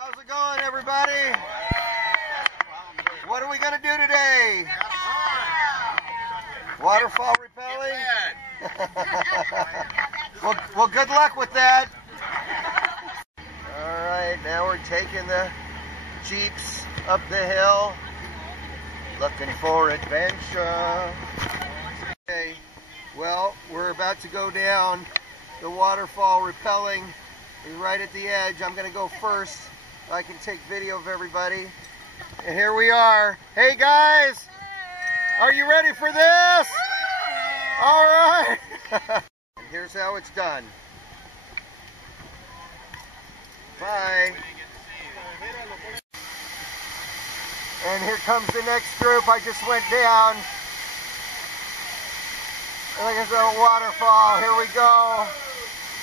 How's it going, everybody? What are we going to do today? Waterfall rappelling? well, good luck with that. All right, now we're taking the Jeeps up the hill, looking for adventure. Okay, well, we're about to go down the waterfall rappelling. We're right at the edge. I'm going to go first so I can take video of everybody. And here we are. Hey guys, are you ready for this? All right. And here's how it's done. Bye. And here comes the next group. I just went down. Look at the waterfall. Here we go.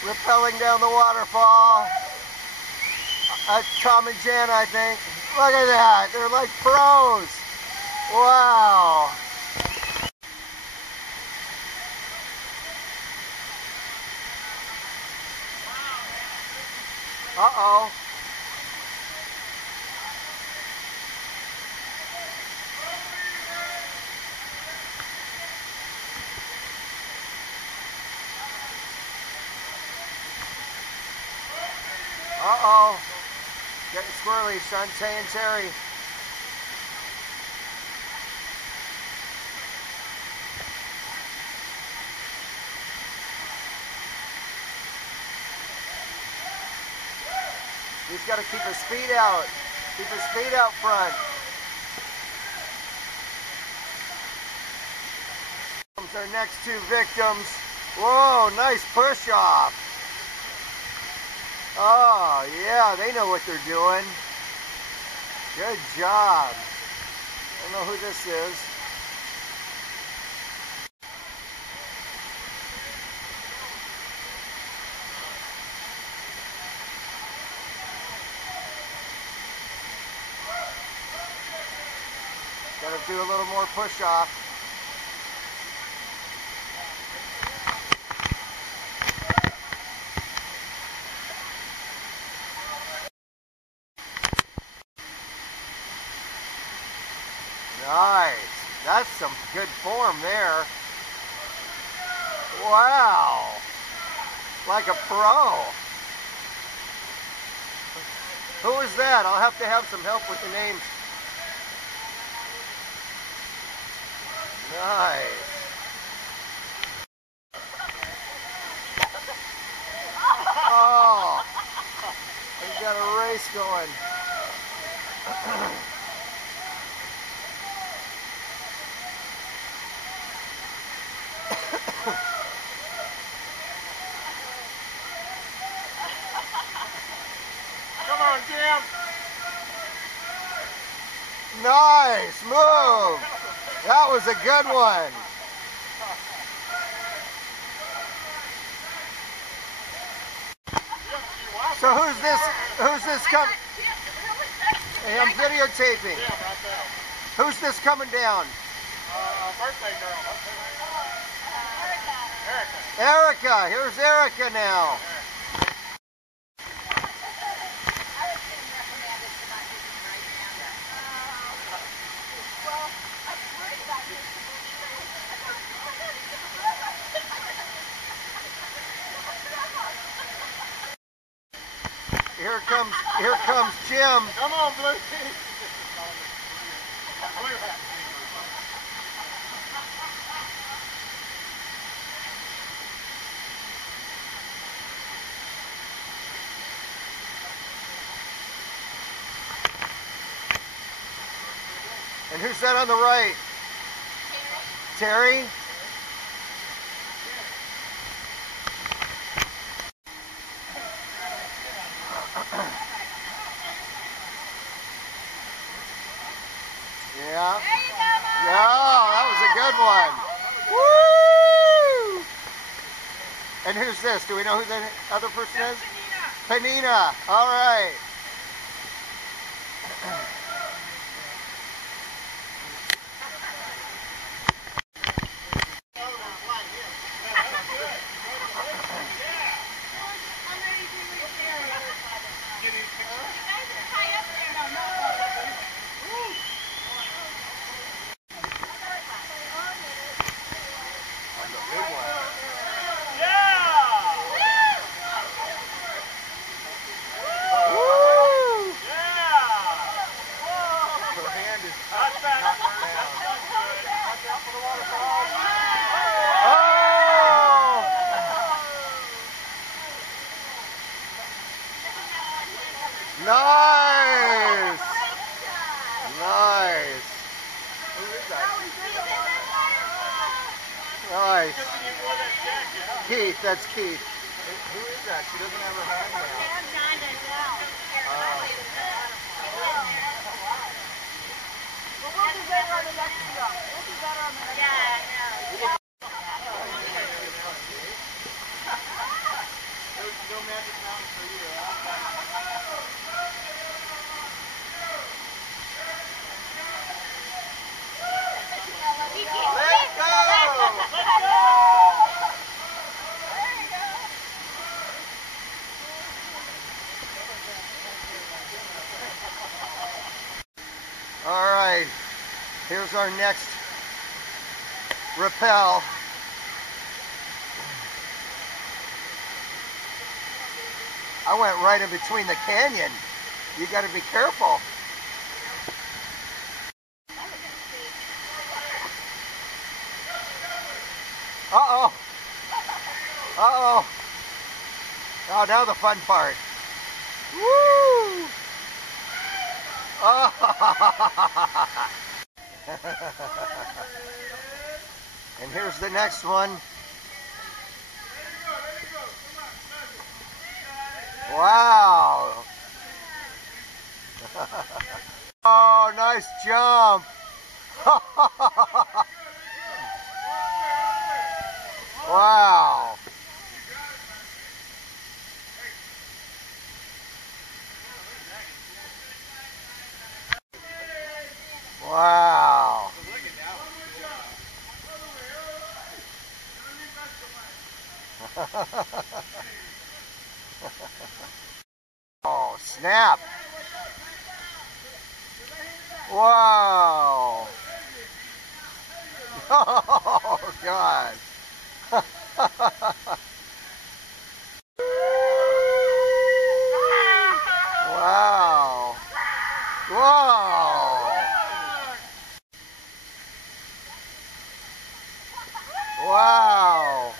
Rappelling down the waterfall. That's Tom and Jen, I think. Look at that. They're like pros. Wow. Uh-oh. Uh-oh. Getting squirrely, Shantae and Terry. He's got to keep his feet out. Keep his feet out front. Our next two victims. Whoa, nice push-off. Oh, yeah, they know what they're doing. Good job. I don't know who this is. Gotta do a little more push-off. Nice. That's some good form there. Wow. Like a pro. Who is that? I'll have to have some help with the names. Nice. Oh. We've got a race going. Come on, Jim. Nice move. That was a good one. So who's this coming? Hey, I'm videotaping. Who's this coming down? Birthday girl. Erica. Here's Erica now. Here comes Jim. Come on, Blue Team. And who's that on the right? Terry? Yeah. There you go, Mom. Yeah, that was a good one. Woo! And who's this? Do we know who the other person is? Penina. All right. Nice. Keith, that's Keith. Who is that? She doesn't have her hat down. Well, we'll do better on the next one. We'll do better on the next one. Yeah, There's no magic mountain for you. Let's go! All right, here's our next rappel. I went right in between the canyon. You got to be careful. Uh-oh. Uh-oh. Oh, now the fun part. Woo! Oh. And here's the next one. Wow. Oh, nice jump. Wow. Wow. Oh, snap. Wow. Oh, God. Wow. Whoa. Wow.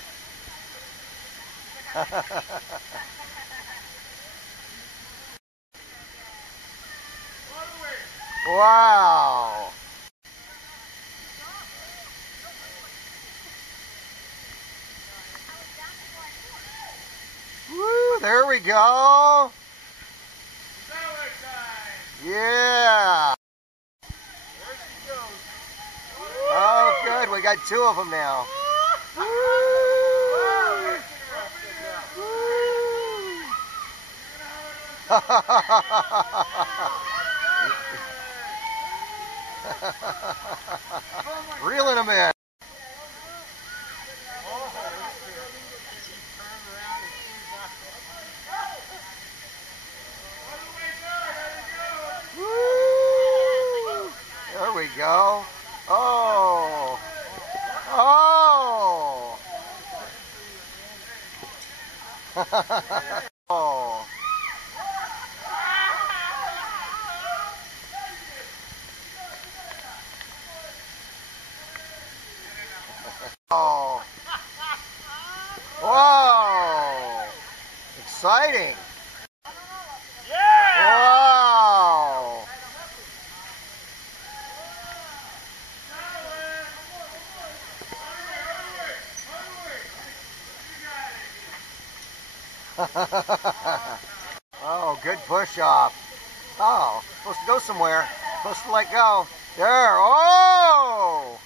Wow. Woo, there we go. Yeah. Oh, good. We got two of them now. Woo. Reeling them in. Woo. There we go. Oh. Oh. Oh. Oh. Whoa. Exciting. Yeah! Wow. Oh, good push off. Oh, supposed to go somewhere. Supposed to let go. There. Oh!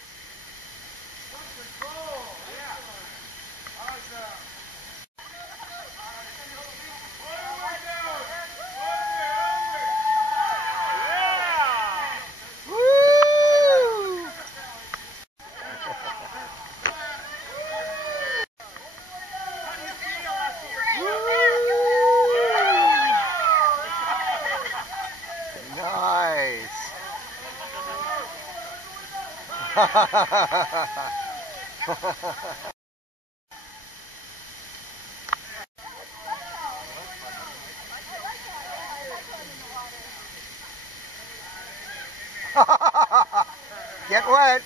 Woo! Nice. Get wet.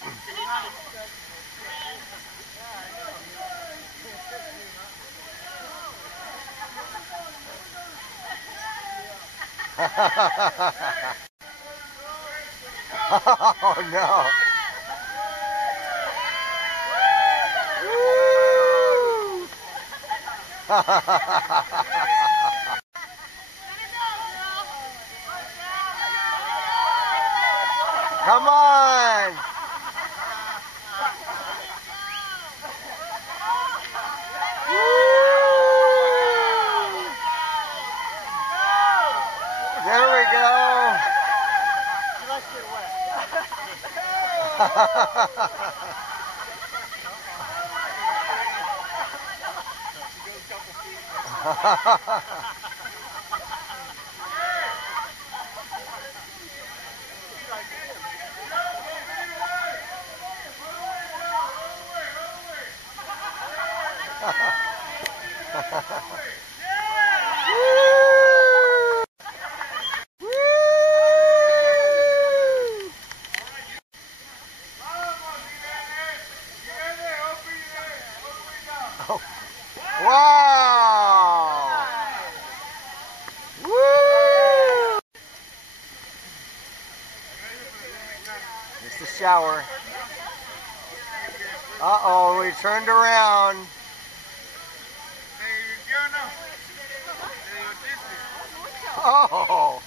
Oh no. Woo! Come on. There we go. Let's get wet. Wow! Woo! Just a shower. Uh-oh, we turned around. Oh!